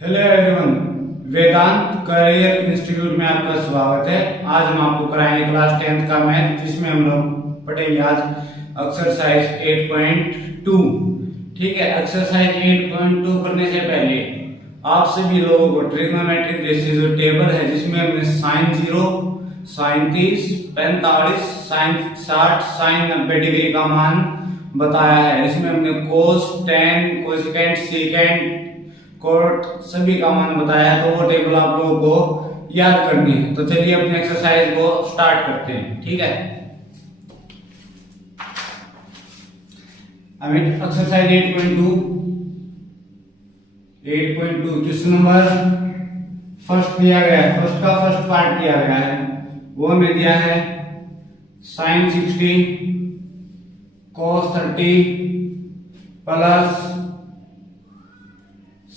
Hello everyone, वेदांत career institute में आपका स्वागत है। आज हम आपको कराएंगे क्लास 10th का मैथ, जिसमें हम लोग पढ़ेंगे आज एक्सरसाइज 8.2। ठीक है, एक्सरसाइज 8.2 करने से पहले आप सभी लोगों को ट्रिग्नोमेट्रिक रेशियो जो टेबल है, जिसमें हमने sine 0, sine 30, 45, sine 60, sine 90 degree का मान बताया है। इसमें हमने cos, tan, cosecant, secant, cot सभी का मान बताया है। तो वो टेबल आप लोगों को याद करनी है। तो चलिए अपने एक्सरसाइज को स्टार्ट करते हैं। ठीक है, अब एक्सरसाइज 8.2 क्वेश्चन नंबर फर्स्ट दिया गया है। फर्स्ट का फर्स्ट पार्ट दिया गया है, वो हमें दिया है sine 60 cos 30 plus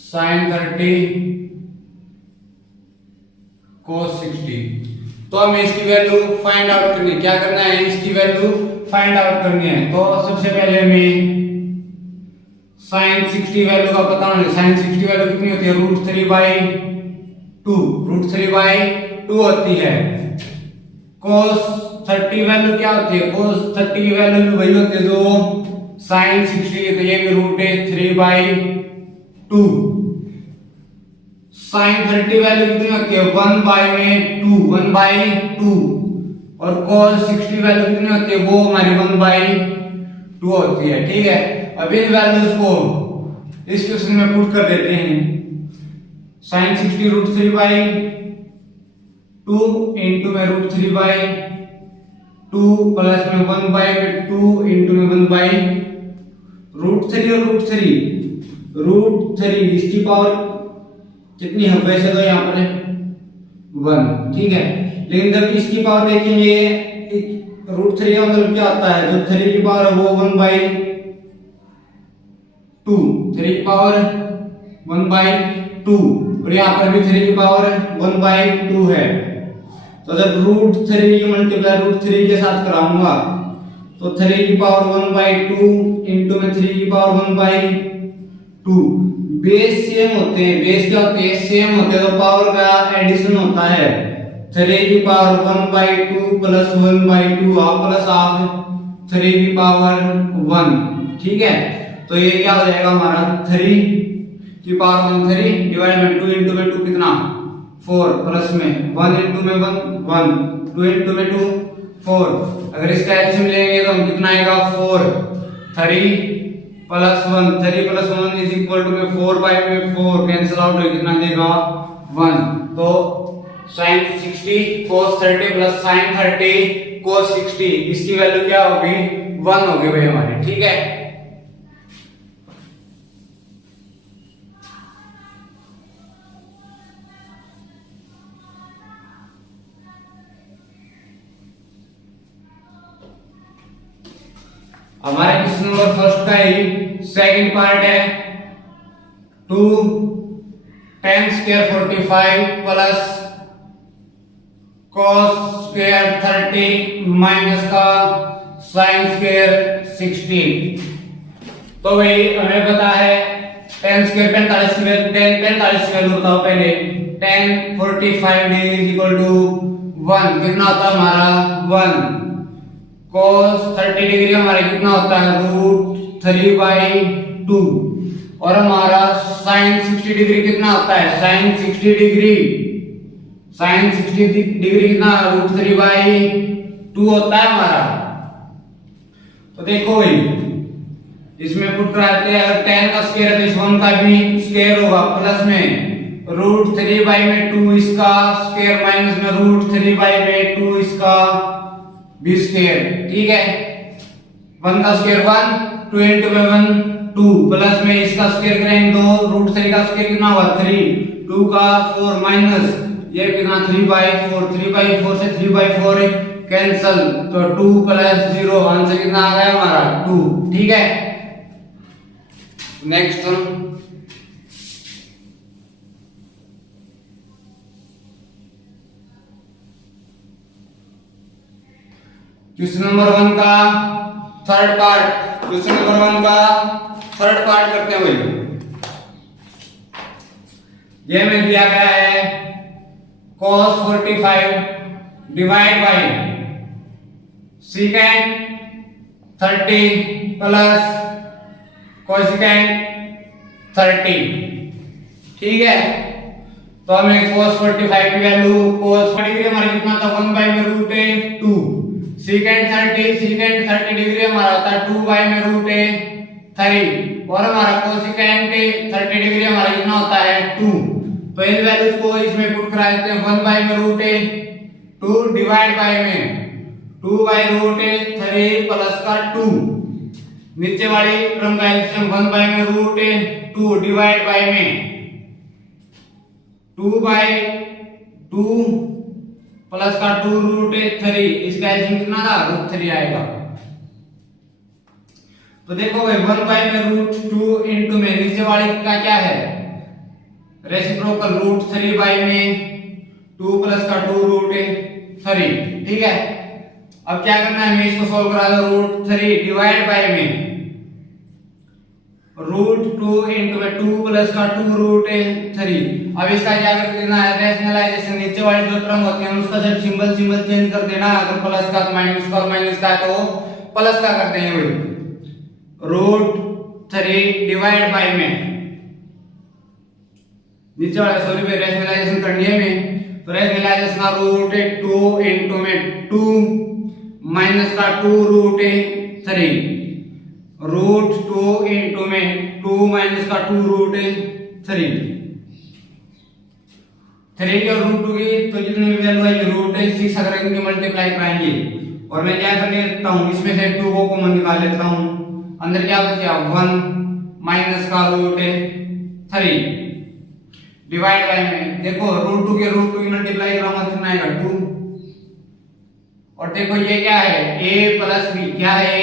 sine 30 cos 60। तो हमें इसकी वैल्यू फाइंड आउट करनी है। क्या करना है? इसकी वैल्यू फाइंड आउट करनी है। तो सबसे पहले हमें साइन 60 वैल्यू का पता होना है। साइन 60 वैल्यू कितनी होती है? √3/2 √3/2 होती है। cos 30 वैल्यू क्या होती है? cos 30 की वैल्यू भी वही होती है जो साइन 60 है, तो ये भी √3/2। साइन 30 वैल्यू कितनी होती है? 1/2 और cos 60 वैल्यू कितनी होती है? वो हमारी 1/2 होती है। ठीक है, अब इन वैल्यूज को इस क्वेश्चन में पुट कर देते हैं। साइन 60 √3/2 इंटू में √3/2 प्लस में 1/2 इंटू में 1/√3 और √3 इसकी पावर कितनी है? वैसे तो यहाँ पर 1। ठीक है, लेकिन जब इसकी पावर देखेंगे, √3 का मतलब क्या आता है? जो 3 की पावर है वो 1/2, 3 की पावर 1/2 और यहाँ पर भी 3 की पावर 1/2 है। तो जब √3 की मल्टीप्लाई √3 के साथ कराऊंगा तो 3 की पावर 1/2 इंटू में 3 की पावर 1/2। बेस सेम होते हैं। बेस क्या होते हैं? सेम होते हैं, तो पावर का एडिशन होता है। 3 की power 1/2 plus 1/2 half plus half 3 की पावर 1। ठीक है, तो ये क्या हो जाएगा हमारा? 3 की पावर 1 3 डिवाइड में 2 इंटू में 2 कितना? 4 प्लस में 1 इंटू में 1 2 इंटू में 2 4। अगर इसका एलसीएम लेंगे तो हम कितना आएगा? 4 3 plus 1 3 plus 1 is equal to में 4/4 कैंसिल आउट हो कितना देगा? 1। तो sin 60 cos 30 plus sin 30 cos 60 इसकी वैल्यू क्या होगी? 1 होगी भाई हमारी। ठीक है, हमारे क्वेश्चन नंबर फर्स्ट का ही सेकंड पार्ट है 2 tan square 45 plus cos square 30 minus का sin square 60। तो भाई हमें पता है tan square 45 square, tan 45 square बताओ पहले। tan 45 डिग्री इक्वल टू 1 कितना होता है हमारा? 1। cos 30 डिग्री हमारा कितना होता है? √3/2 और हमारा sin 60 डिग्री कितना होता है? sin 60 डिग्री कितना? √3/2 होता है हमारा। तो देखो भाई, इसमें पुट कराते हैं। अगर tan का स्क्वायर है तो इस 1 का भी स्क्वायर होगा, प्लस में √3/2 इसका स्क्वायर माइनस में √3/2 इसका भी स्क्वायर। ठीक है, 1 का स्क्वायर 1 2 इंटू में 1 2 प्लस में इसका स्क्वायर करेंगे तो √3 का स्क्वायर कितना होगा? 3 2 का 4 माइनस ये कितना? 3/4 3/4 से 3/4 कैंसल, तो 2 प्लस 0 आंसर कितना आ गया हमारा? 2। ठीक है, नेक्स्ट क्वेश्चन नंबर 1 का थर्ड पार्ट। क्वेश्चन नंबर 1 का थर्ड पार्ट करते हैं भाई। ये हमें दिया गया है cos 45 divide by secant 30 plus cosecant 30। ठीक है, तो हमें cos 45 की वैल्यू cos 40 डिग्री हमारा कितना था 1 बाय में रूट है 2, secant 30 डिग्री हमारा होता है 2 बाय में रूट है 3 और हमारा cosecant 30 डिग्री हमारा कितना होता है 2। तो इन वैल्यूज को इसमें पुट करा देते हैं 1 बाय में रूट है 2 डिवाइड बाय में 2 बाय रूट है 3 प्लस का 2, नीचे वाली टर्म का एलसीएम 1 बाय में रूट है 2 डिवाइड बाय में 2 बाय 2 प्लस का 2 रूट है 3, इसका एलसीएम कितना था रूट 3 आएगा। तो देखो भाई 1 बाय में रूट 2 इनटू में नीचे वाली का क्या है रेसिप्रोकल रूट 3 बाय में 2 प्लस का 2 रूट है 3। ठीक है, अब क्या करना है हमें इसको सॉल्व करा दो रूट 3 डिवाइड बाय में रूट 2 इनटू में 2 प्लस का 2 रूट है 3। अब इसका क्या कर देना है रैशनलाइजेशन, नीचे वाली जो टर्म होती है उसका सिर्फ सिंबल चेंज कर देना, अगर प्लस का तो माइनस का और माइनस का तो प्लस का करते हैं भाई। रूट 3 डिवाइड बाय में नीचे वाला सॉरी भाई रैशनलाइजेशन करनी है में, तो रैशनलाइजेशन का रूट है 2 इनटू में 2 माइनस का 2 रूट है 3, रूट 2 इनटू में 2 माइनस का 2 रूट है 3 की और रूट 2 की तो जितनी भी वैल्यू है रूट है 6 अगर इनके मल्टीप्लाई कराएंगे और मैं क्या कर लेता हूं इसमें से 2 को कॉमन निकाल लेता हूं, अंदर क्या बचा 1 माइनस का रूट है 3 डिवाइड बाय में देखो रूट 2 के रूट 2 की मल्टीप्लाई कराऊंगा कितना आएगा 2 और देखो ये क्या है a प्लस b, क्या है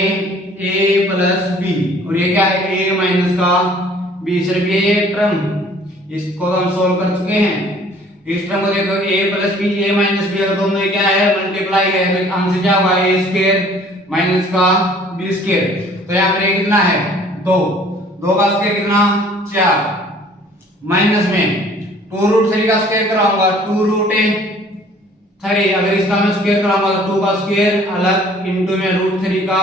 a प्लस b और ये क्या है a माइनस का b, सिर्फ ये टर्म इसको हम सोल्व कर चुके हैं। इस टर्म को देखो a plus b a minus b अगर दोनों क्या है मल्टीप्लाई है तो आंसर क्या होगा a स्क्वायर माइनस का b स्क्वायर। तो यहाँ पर a कितना है 2 का स्क्वायर कितना 4 माइनस में 2 रूट 3 का स्क्वायर कराऊंगा 2 रूट 3, अगर इसका मैं स्क्वायर कराऊंगा तो 2 का स्क्वायर अलग इनटू में रूट 3 का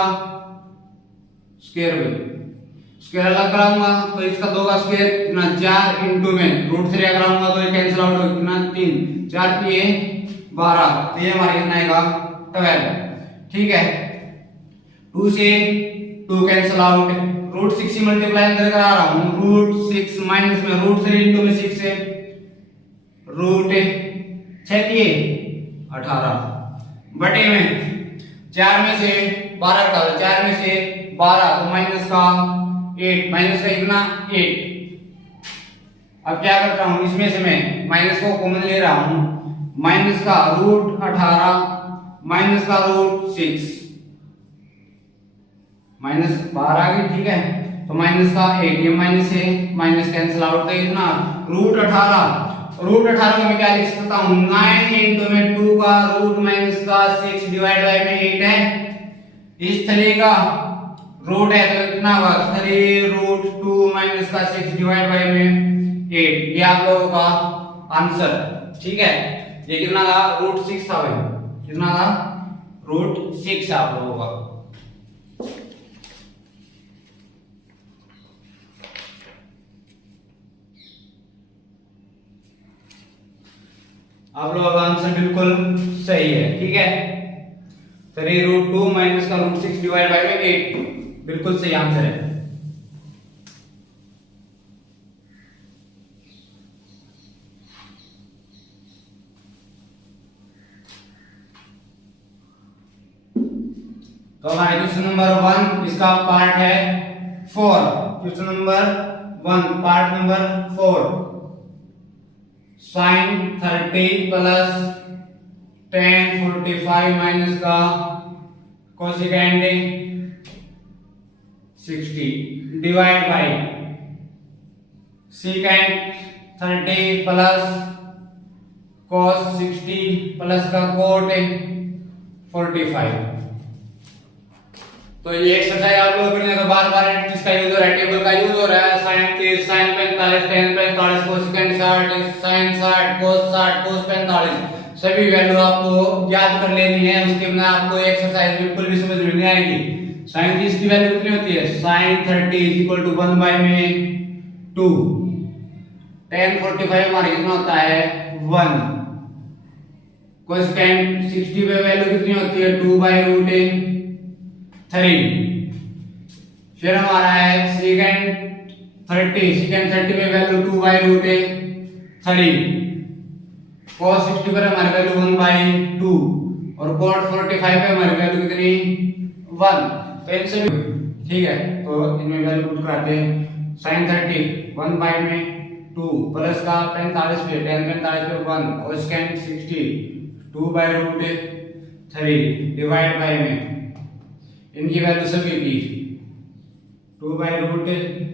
स्क्वायर स्क्वायर अलग कराऊंगा तो इसका 2 का स्क्वायर कितना 4 इनटू में रूट 3 कराऊंगा तो ये कैंसिल आउट होगा कितना 3 4 3 12, तो ये हमारा कितना आएगा 12। ठीक है, 2 से 2 कैंसिल आउट, रूट 6 से मल्टीप्लाई अंदर करा रहा हूं रूट 6 माइनस में रूट 3 इनटू में 6 से रूट 6 18 बटे में 4 में से 12 का 4 में से 12 तो माइनस का 8, माइनस का कितना 8। अब क्या कर रहा हूं इसमें से मैं माइनस को कॉमन ले रहा हूं, माइनस का रूट 18 माइनस का रूट 6 माइनस 12 की। ठीक है, तो माइनस का 8 ये माइनस है माइनस कैंसिल आउट है कितना रूट 18 को मैं क्या लिख सकता हूं 9 इनटू में 2 का रूट माइनस का 6 डिवाइड बाय में 8 है, इस 3 का रूट है तो कितना होगा 3 रूट 2 माइनस का 6 डिवाइड बाय में 8, ये आप लोगों का आंसर। ठीक है, ये कितना था रूट 6 था भाई, कितना था रूट 6 आप लोगों का। आप लोगों का आंसर बिल्कुल सही है। ठीक है, 3 रूट 2 माइनस का रूट 6 डिवाइड बाय में 8 बिल्कुल सही आंसर है। तो हमारे क्वेश्चन नंबर 1 इसका पार्ट है 4, question number 1 part number 4 sin 30 plus tan 45 minus का cosecant 60 divide by secant 30 plus cos 60 plus का cot 45। तो ये एक्सरसाइज आप लोग करने तो बार बार किसका यूज हो रहा है, टेबल का यूज हो रहा है। sin 30, sin 45, tan 45, cosecant 60, sin 60, cos 60, cos 45 सभी वैल्यू आपको याद कर लेनी है, उसके बिना आपको एक्सरसाइज बिल्कुल भी समझ में नहीं आएगी। sin 30 की वैल्यू कितनी होती है, sin 30 1 बाय में 2। tan 45 हमारी कितना होता है 1। कोसेकेंट 60 पे वैल्यू कितनी होती है 2 बाय रूट 3। फिर हमारा है सेकेंड 30 पे वैल्यू 2 बाय रूट 3। cos 60 पर हमारी वैल्यू 1 बाय 2 और cot 45 पे हमारी वैल्यू कितनी 1। तो इनसे ठीक है, तो इनमें वैल्यू पुट कराते हैं। sin 30 1 बाय में 2 प्लस का 45 पे tan 45 पे 1 cosecant 60 2 by root 3 divide by में इनकी वैल्यू सभी की 2 बाय रूट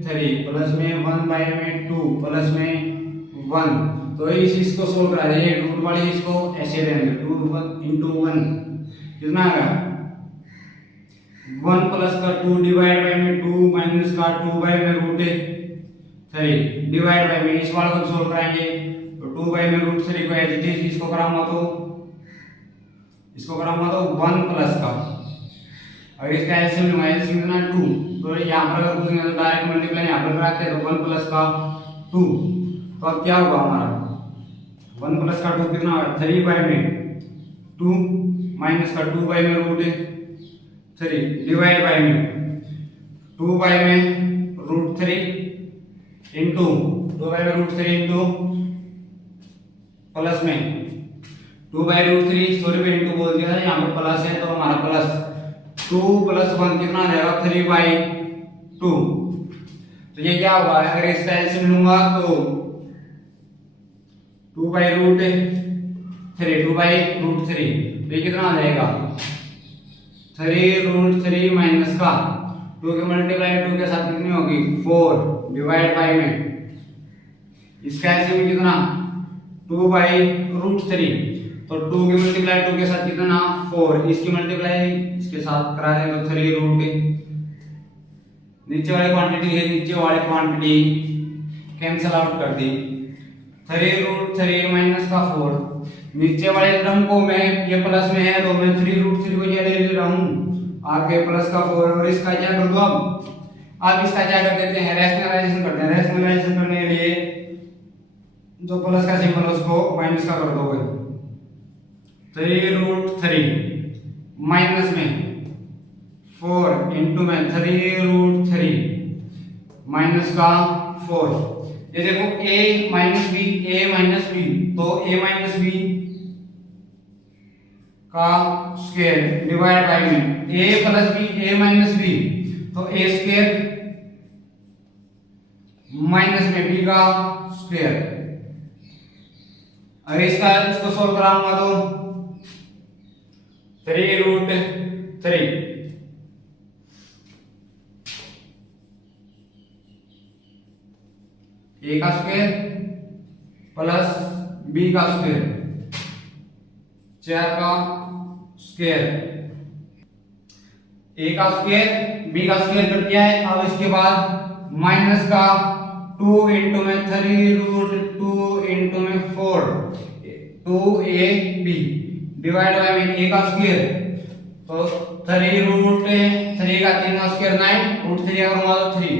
3 प्लस में 1 बाय में 2 प्लस में 1। तो इस को सोल्व करा देंगे, रूट वाले इसको ऐसे रहेंगे 2 into 1 कितना आएगा 1 प्लस का 2 डिवाइड बाय में 2 माइनस का 2 बाय में रूट 3 डिवाइड बाय में इस वाले को सोल्व कराएंगे तो 2 बाय में रूट 3 को एज इट इज इसको कराऊंगा तो 1 प्लस का, और इसका एलसीएम कितना 2। तो यहाँ पर अगर पूछेंगे तो डायरेक्ट मल्टीप्लाई यहाँ पर कराते हैं तो 1 प्लस का 2। तो अब क्या होगा हमारा 1 प्लस का 2 कितना होगा 3 बाय में 2 माइनस का 2 बाय में रूट 3 डिवाइड बाय में 2 बाय में रूट 3 इंटू 2 बाय में रूट 3 इंटू प्लस में 2 बाय रूट 3 सॉरी में इंटू बोल दिया था, यहाँ पर प्लस है तो हमारा प्लस 2 प्लस 1 कितना आ जाएगा 3 बाय 2। तो ये क्या होगा अगर इसका एलसीएम लूंगा तो 2 बाय रूट 3 तो ये कितना आ जाएगा 3 रूट 3 माइनस का 2 के मल्टीप्लाई 2 के साथ कितनी होगी 4 डिवाइड बाय में इसका एलसीएम कितना 2 बाय रूट 3 तो 2 की मल्टीप्लाई 2 के साथ कितना 4 इसकी मल्टीप्लाई इसके साथ करा देंगे तो 3 रूट नीचे वाली क्वांटिटी है नीचे वाली क्वांटिटी कैंसिल आउट कर दी 3 रूट 3 माइनस का 4 नीचे वाले टर्म को मैं ये प्लस में है तो मैं 3 रूट 3 को ये ले रहा हूं आगे प्लस का 4 और इसका क्या कर दो अब इसका क्या कर देते हैं रैशनलाइजेशन करते हैं। रैशनलाइजेशन करने के लिए जो प्लस का सिंबल उसको माइनस का कर दोगे 3 रूट 3 माइनस में 4 इंटू में 3 रूट 3 माइनस का 4। ये देखो a माइनस बी तो a माइनस बी का स्क्वायर डिवाइड बाय में a plus B a minus B तो a स्क्वायर माइनस में b का स्क्वायर। अगर इसको सोल्व कराऊंगा तो 3 रूट 3 a का स्क्वायर प्लस b का स्क्वायर 4 का स्क्वायर a का स्क्वायर b का स्क्वायर कर दिया है। अब इसके बाद माइनस का 2 इंटू में 3 रूट 2 इंटू में 4 2ab डिवाइड बाय में a का स्क्वायर तो 3 रूट 3 का 3 का स्क्वायर 9 रूट 3 करूंगा तो 3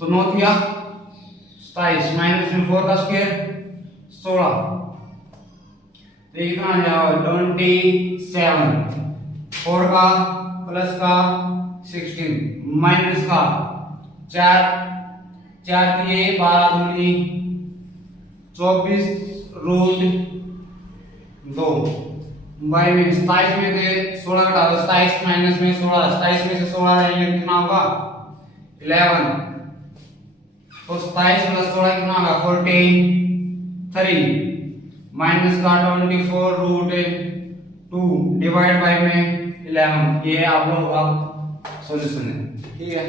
तो 9 किया 27 माइनस में 4 का स्क्वायर 16 तो ये कितना आ जाएगा 27 4 का प्लस का 16 माइनस का 4 के 12 दूनी 24 रूट 2 बाय में 27 में से 16 घटा दो 27 माइनस में 16 27 में से 16 जाएंगे कितना होगा 11 तो 27 प्लस 16 कितना होगा 43 माइनस का 24 रूट 2 डिवाइड बाय में 11। ये आप लोगों का सॉल्यूशन है, ठीक है।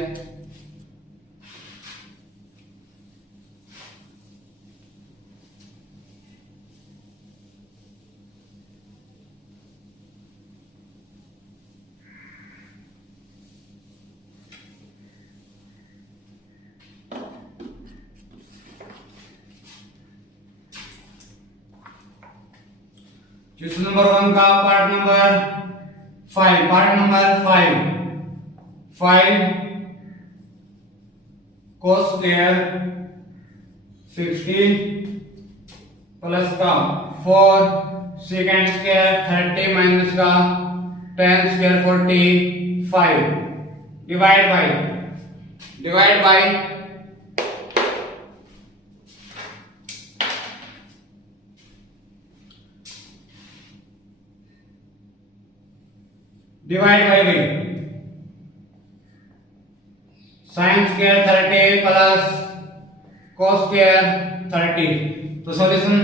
क्वेश्चन नंबर 1 का part number 5 cos square 60 plus का 4 सेकंड स्क्वायर 30 माइनस का tan square 45 divide by sin square 30 plus cos square 30। तो सॉल्यूशन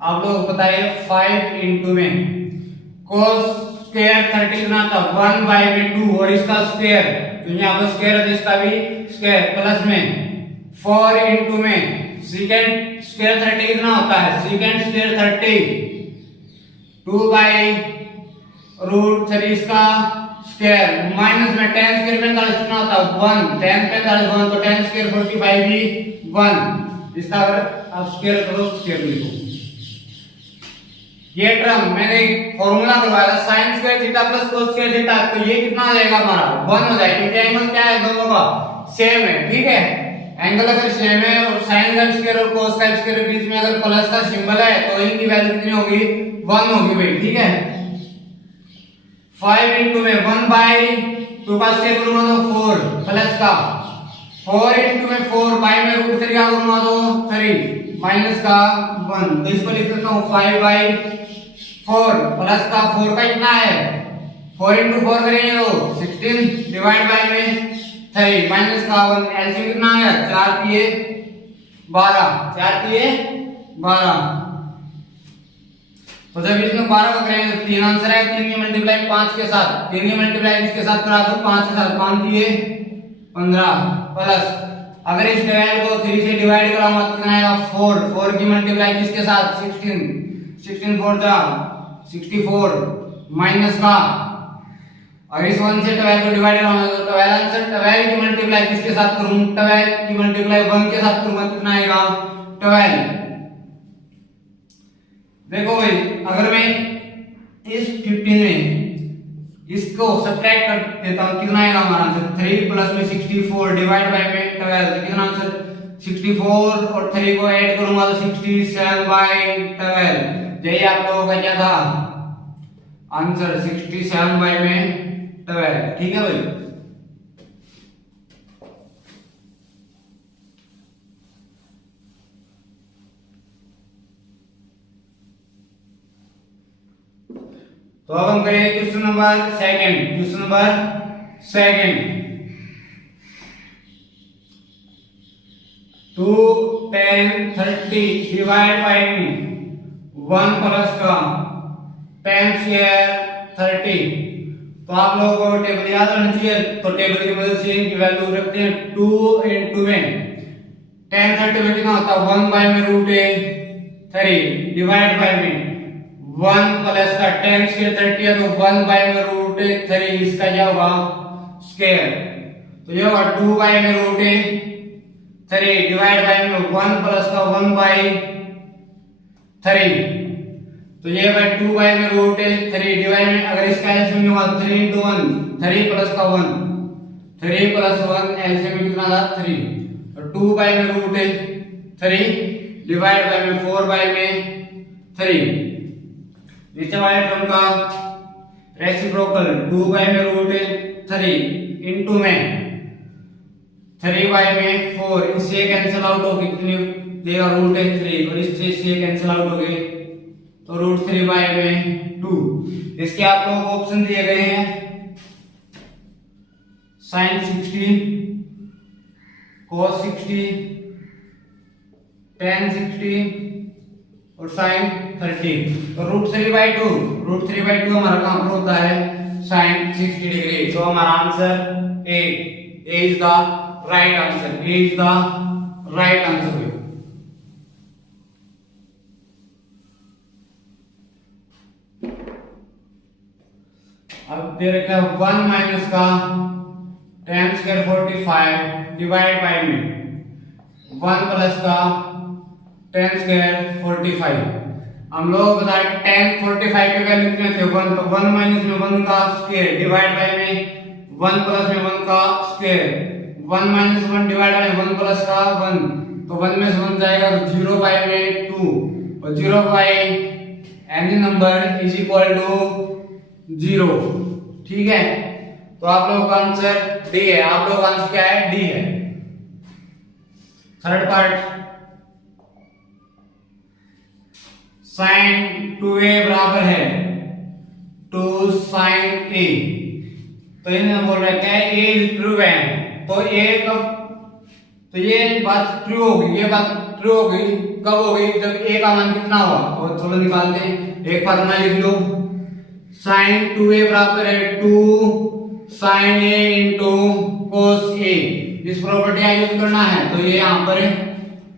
आप लोग बताइए 5 इंटू में cos स्क्वायर 30 कितना था 1 बाय में 2 और इसका स्क्वायर तो यहाँ पर स्क्वायर है इसका भी स्क्वायर प्लस में 4 इंटू में सेकंड स्क्वायर 30 कितना होता है सेकंड स्क्वायर 30 2 बाय रूट 3 इसका स्क्वायर माइनस में tan स्क्वायर में कितना होता है 1 tan पे 1 तो tan स्क्वायर 45 भी 1 इसका अगर आप स्क्वायर करो स्क्वायर लिखो। ये टर्म मैंने फॉर्मूला करवाया था sin square theta plus cos square theta तो ये कितना आ जाएगा हमारा 1 हो जाएगा क्योंकि एंगल क्या है दोनों का सेम है ठीक है। एंगल अगर सेम है और sin का स्क्वायर और cos का स्क्वायर के बीच में अगर प्लस का सिंबल है तो इनकी वैल्यू कितनी होगी 1 होगी भाई ठीक है। 5 इंटू में 1 बाय 2 का स्क्वायर करूंगा तो 4 प्लस का 4 इंटू में 4 बाय में रूट 3 का करूंगा तो 3 माइनस का 1 तो इसको लिख सकता हूं 5 बाय 4 प्लस का 4 का कितना है 4 इंटू 4 करेंगे तो 16 डिवाइड बाय में 3 माइनस का 1 एलसीएम कितना आया 4 तिये 12 तो जब इसमें 12 का करेंगे तो 3 आंसर है 3 की मल्टीप्लाई 5 के साथ 3 की मल्टीप्लाई इसके साथ करा दो 5 के साथ 5 दिए 15 प्लस अगर इस 12 को 3 से डिवाइड कराऊंगा तो कितना आएगा 4 की मल्टीप्लाई किसके साथ 16 4 जा 64 माइनस का अगर इस 1 से 12 को डिवाइड कराऊंगा तो 12 आंसर 12 की मल्टीप्लाई किसके साथ करूं 12 की मल्टीप्लाई 1 के साथ करूंगा कितना आएगा 12। देखो भाई अगर मैं इस 15 में इसको सब्ट्रैक्ट कर देता हूं कितना आएगा हमारा आंसर 3 प्लस में 64 डिवाइड बाय में 12 तो कितना आंसर 64 और 3 को ऐड करूंगा तो 67 बाय 12 यही आप लोगों का क्या था आंसर 67 बाय में 12 ठीक है भाई। तो अब हम करेंगे question number second 2 10 30 divide by में 1 प्लस का tan स्क्वायर 30 तो आप लोगों को टेबल याद रहना चाहिए तो टेबल की मदद से इनकी वैल्यू रखते हैं 2 इंटू में tan 30 में कितना होता है 1 बाय में रूट 3 डिवाइड बाय में 1 प्लस का tan स्क्वायर 30 है तो 1 बाय में रूट 3 इसका क्या होगा स्क्वायर तो ये होगा 2 बाय में रूट 3 डिवाइड बाय में 1 प्लस का 1 बाय 3 तो ये बाय 2 बाय में रूट 3 डिवाइड में अगर इसका एलसीएम होगा 3 into 1 3 प्लस का 1 3 प्लस 1 एलसीएम कितना था 3 और 2 बाय में रूट 3 डिवाइड बाय में 4 बाय में 3 नीचे वाले टर्म का रेसिप्रोकल 2 बाय में रूट 3 इंटू में 3 बाय में 4 इससे कैंसिल आउट हो गई कितनी देगा रूट 3 और इससे कैंसिल आउट हो गए तो रूट 3 बाय में 2 इसके आप लोगों को ऑप्शन दिए गए हैं sin 60 cos 60 tan 60 और sin 30 तो √3/2 हमारा कहां पर होता है sin 60 डिग्री तो हमारा answer A is the right answer अब दे रखा है 1 माइनस का tan स्क्वायर 45 डिवाइड बाय में 1 प्लस का tan स्क्वायर 45 हम लोग बताए tan 45 के वैल्यू कितने थे 1, तो 1 माइनस में 1 का स्क्वायर डिवाइड बाय में 1 प्लस में 1 का square, 1 minus 1 divide by 1 plus का 1, तो 1 में से 1 जाएगा तो 0 बाय में 2, और 0 by any number is equal to 0। ठीक है, तो आप लोगों का आंसर डी है। आप लोगों का आंसर क्या है? डी है। थर्ड पार्ट, sin 2a बराबर है 2 sin a, तो इन्हें बोल रहा है क्या? a इज प्रूवन, तो a कब, तो ये बात ट्रू होगी, ये बात ट्रू होगी कब होगी? जब a का मान कितना हुआ, तो चलो निकालते हैं। एक फॉर्मूला लिख लो, sin 2a बराबर है 2 sin a into cos a। इस प्रॉपर्टी का यूज करना है, तो ये यहाँ पर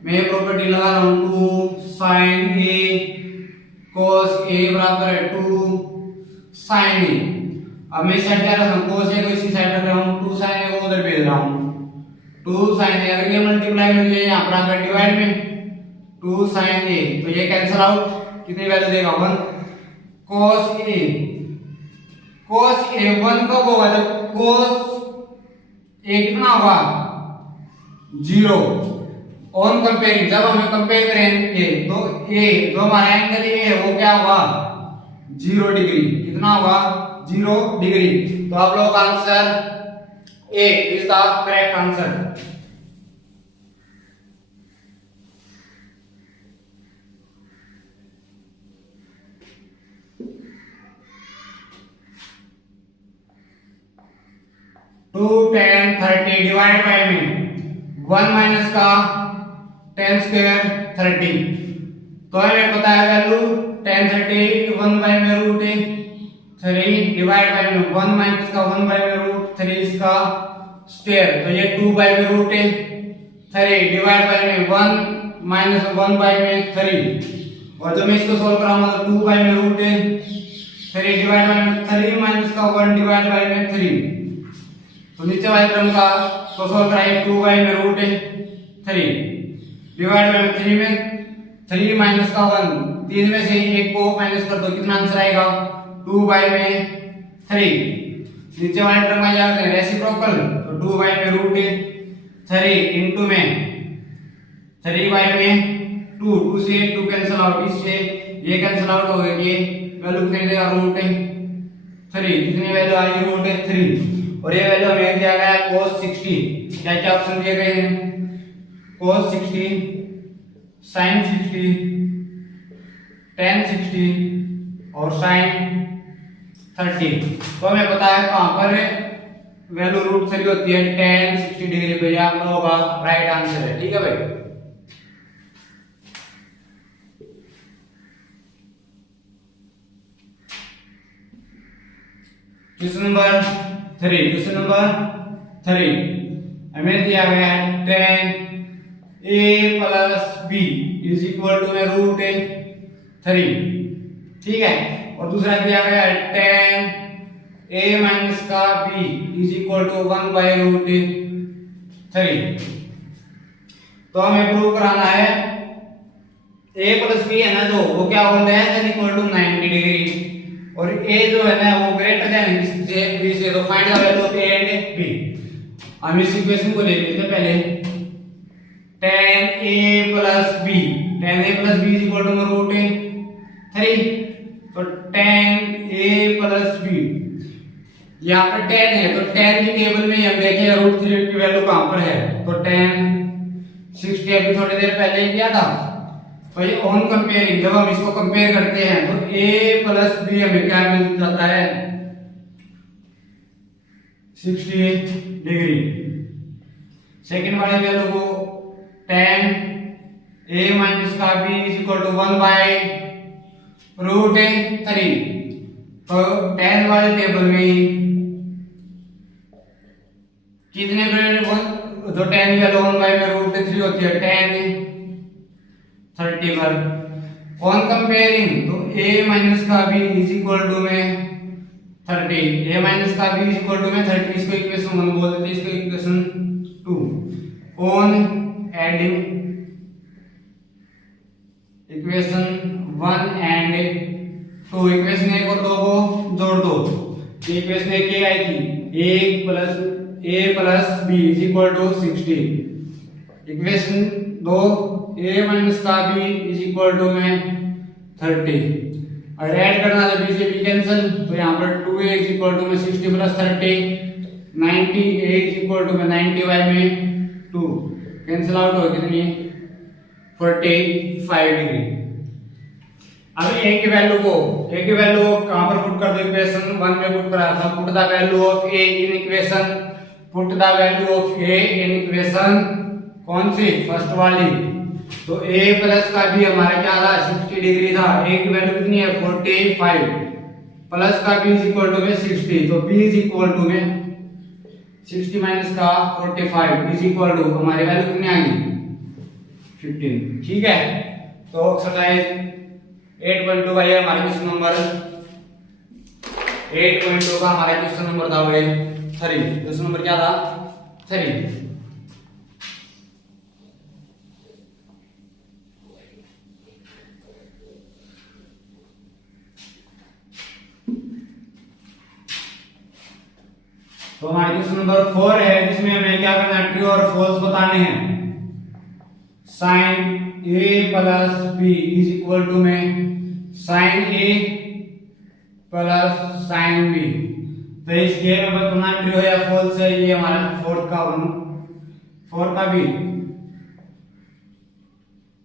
मैं प्रॉपर्टी लगा रहा हूँ 2 sin a cos a बराबर है 2 sin a। अब मैं साइड क्या रखा हूँ? cos a को इसी साइड रख रहा हूँ, 2 sin a को उधर भेज रहा हूँ। 2 sin a अगर ये मल्टीप्लाई में ये यहाँ पर आकर डिवाइड में 2 sin a, तो ये कैंसिल आउट, कितनी वैल्यू देगा 1 cos a। cos a 1 कब होगा? जब cos a कितना होगा? 0। ऑन कंपेयरिंग, जब हमें कंपेयर करेंगे तो a जो हमारा एंगल ए है वो क्या होगा? 0 डिग्री। कितना होगा? 0 डिग्री। तो आप लोगों का answer A is the correct answer. Two 10 30 divide by में 1 माइनस का 10 स्क्वायर 30, तो हमें पता है वैल्यू tan 30 1 बाय में रूट 3 डिवाइड बाय में 1 माइनस का 1 बाय में रूट 3 इसका स्क्वायर, तो ये 2 बाय में रूट 3 डिवाइड बाय में 1 माइनस 1 बाय में 3, और जब मैं इसको सॉल्व कराऊंगा तो 2 बाय में रूट 3 डिवाइड बाय में 3 माइनस का 1 डिवाइड बाय में 3, तो नीचे वाले क्रम का तो सॉल्व कराइए 2 बाय में रूट 3 डिवाइड बाय 3 में 3 माइनस का 1, 3 में से एक को माइनस कर दो, कितना आंसर आएगा? 2 बाय में 3। नीचे वाले क्रम में जाते हैं रेसिप्रोकल, तो 2 बाय में रूट 3 इनटू में 3 बाय में 2, 2 से 2 कैंसिल आउट, इससे ये कैंसिल आउट हो गया, ये वैल्यू कितनी देगा? रूट 3। कितनी वैल्यू आई? रूट 3। और ये वैल्यू हमें दिया गया है cos 60। क्या क्या ऑप्शन दिए गए हैं? cos 60, sin 60, tan 60 और sin 30। तो हमें पता है कहां पर वैल्यू रूट 3 होती है, tan 60 डिग्री पे। आप लोगों का राइट आंसर है। ठीक है भाई। क्वेश्चन नंबर 3, क्वेश्चन नंबर 3 हमें दिया गया है tan a plus b is equal to में रूट 3। ठीक है, और दूसरा दिया गया है tan a माइनस का b is equal to 1 by root 3। तो हमें प्रूव कराना है a प्लस b है ना, जो वो क्या होगा? Less than equal to 90 degree, और a जो है ना वो ग्रेटर देन इससे b से, तो find the value of a and b। हम इस इक्वेशन को ले लेते हैं पहले, tan a plus b, tan a plus b is equal to root 3, तो tan a प्लस b, यहाँ पर tan है तो tan की टेबल में हम देखें रूट 3 की वैल्यू कहां पर है, तो tan 60 अभी थोड़ी देर पहले किया था। तो ये ऑन कंपेयरिंग, जब हम इसको कंपेयर करते हैं तो a प्लस b हमें क्या मिल जाता है? 60 डिग्री। सेकंड वाले वैल्यू को tan a माइनस का b is equal to 1 by root 3, तो tan वाले टेबल में कितने जो tan की वैल्यू 1 बाय में रूट 3 होती है, tan 30 पर। ऑन कंपेयरिंग तो a माइनस का b इज इक्वल टू में 30, a माइनस का b इज इक्वल टू में 30, इसको इक्वेशन 1 बोल देते हैं, इसको equation 2। On adding equation 1 and 2, equation 1 और 2 को जोड़ दो। इक्वेशन 1 क्या आई थी, a plus b is equal to 60। Equation 2 a minus का b इज इक्वल टू में 30। अगर ऐड करना है b से b कैंसिल, तो यहाँ पर 2a इज इक्वल टू में 60 plus 30 90, a is equal to में 90y में 2 कैंसिल आउट हो कितनी 45 डिग्री। अब a की वैल्यू को कहां पर पुट कर दो, इक्वेशन 1 में पुट करा था। Put the value of a in equation, put the value of a in equation कौन सी, फर्स्ट वाली। तो a प्लस का b हमारा क्या था 60 डिग्री था, a की वैल्यू कितनी है 45 प्लस का b इज इक्वल टू में 60, तो b इज इक्वल टू में 60 माइनस का 45 इज इक्वल टू हमारी वैल्यू कितनी आ गई 15। ठीक है, तो एक्सरसाइज 8.2 का ये हमारा क्वेश्चन नंबर 8.2 का हमारा क्वेश्चन नंबर था 3। क्वेश्चन नंबर क्या था 3। तो हमारे क्वेश्चन नंबर 4 है, जिसमें हमें क्या करना है, ट्रू और फॉल्स बताने हैं। Sine a plus b is equal to में sine a plus sine b। तो इस केस में बताना ट्रू है या फॉल्स है, ये हमारा 4 का b।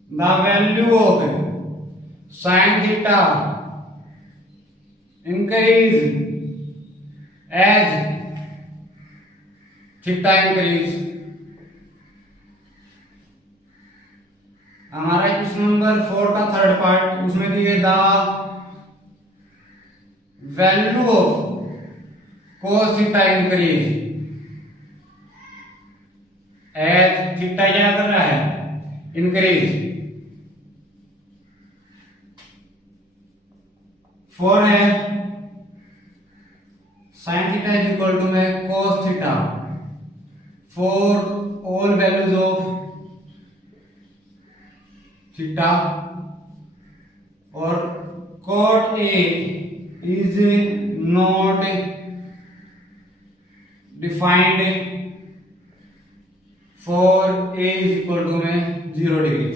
The value of sine theta increase as theta increase. हमारा क्वेश्चन नंबर 4 का थर्ड पार्ट, उसमें दिए the value of cos theta increase as theta क्या कर रहा है इंक्रीज। 4 है sin theta is equal to में cos theta for all values of theta, और cot A is not defined for A is equal to में 0 degree.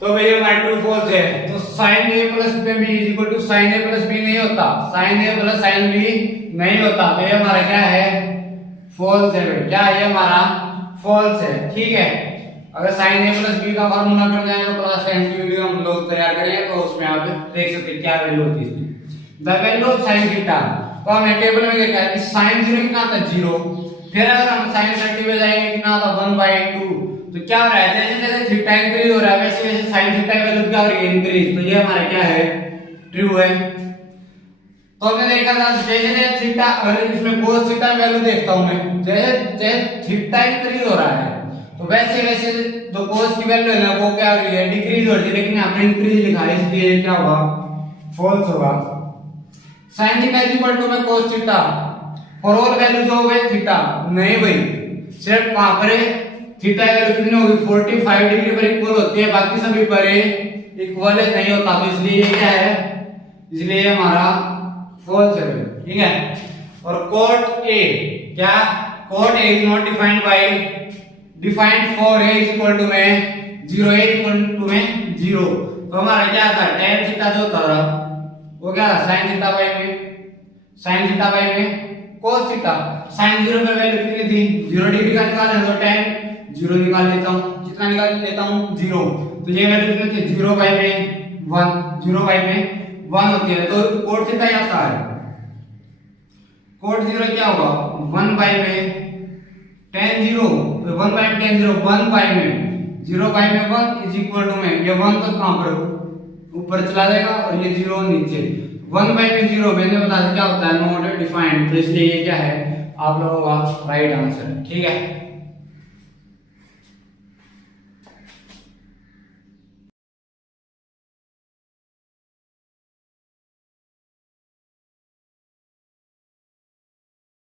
तो भैया हमारा ट्रू फॉल्स है, तो sin A plus B is equal to sin A plus B नहीं होता, sin A plus sin B नहीं होता। तो ये हमारा क्या है फॉल्स है भाई, क्या है हमारा फॉल्स है। ठीक है, अगर sin a प्लस b का फार्मूला करना है तो क्लास 10 की वीडियो हम लोग तैयार करेंगे, तो उसमें आप देख सकते हैं क्या वैल्यू होती है इसकी। The value of sin theta, तो हमने टेबल में देखा है कि sin 0 कितना था 0, फिर अगर हम sin 30 पे जाएंगे कितना था 1/2। तो क्या हो रहा है, जैसे जैसे थीटा इंक्रीज हो रहा है वैसे वैसे sin थीटा की वैल्यू क्या हो रही है इंक्रीज। तो ये हमारा क्या है ट्रू है। तो हमने देखा था जैसे जैसे थीटा, अगर इसमें cos थीटा की वैल्यू देखता हूं मैं, जैसे जैसे थीटा इंक्रीज हो रहा है तो वैसे वैसे जो cos की वैल्यू है ना वो क्या हो रही है डिक्रीज हो रही है, लेकिन यहाँ पे इंक्रीज लिखा है इसलिए क्या होगा फॉल्स होगा। sin theta is equal to में cos theta for all values of theta, नहीं भाई सिर्फ वहां पर थीटा की वैल्यू कितनी होगी 45 डिग्री पर इक्वल होती है, बाकी सभी पर इक्वल नहीं होता, तो इसलिए ये क्या है, इसलिए हमारा फॉल्स है। ठीक है, और cot A क्या, cot A is not defined by defined for a is equal to में 0, a इक्वल टू में 0। तो हमारा क्या था tan थीटा जो था वो क्या था sin थीटा बाय में cos थीटा। sin 0 पे वैल्यू कितनी थी 0 डिग्री का निकालना है, तो tan 0 निकाल लेता हूं, कितना निकाल लेता हूं 0। तो ये वैल्यू कितनी थी 0 बाय में 1, 0 बाय में 1 होती है। तो cot थीटा क्या आता है, cot 0 क्या होगा 1 बाय में tan 0, 1 बाय में tan 0 1 बाय में 0 बाय में 1 इज इक्वल टू में ये 1 तो कहां पर ऊपर चला जाएगा और ये 0 नीचे। 1 बाय में 0 मैंने बता दिया क्या होता है नॉट डिफाइंड, तो इसलिए ये क्या है आप लोगों का राइट आंसर। ठीक है।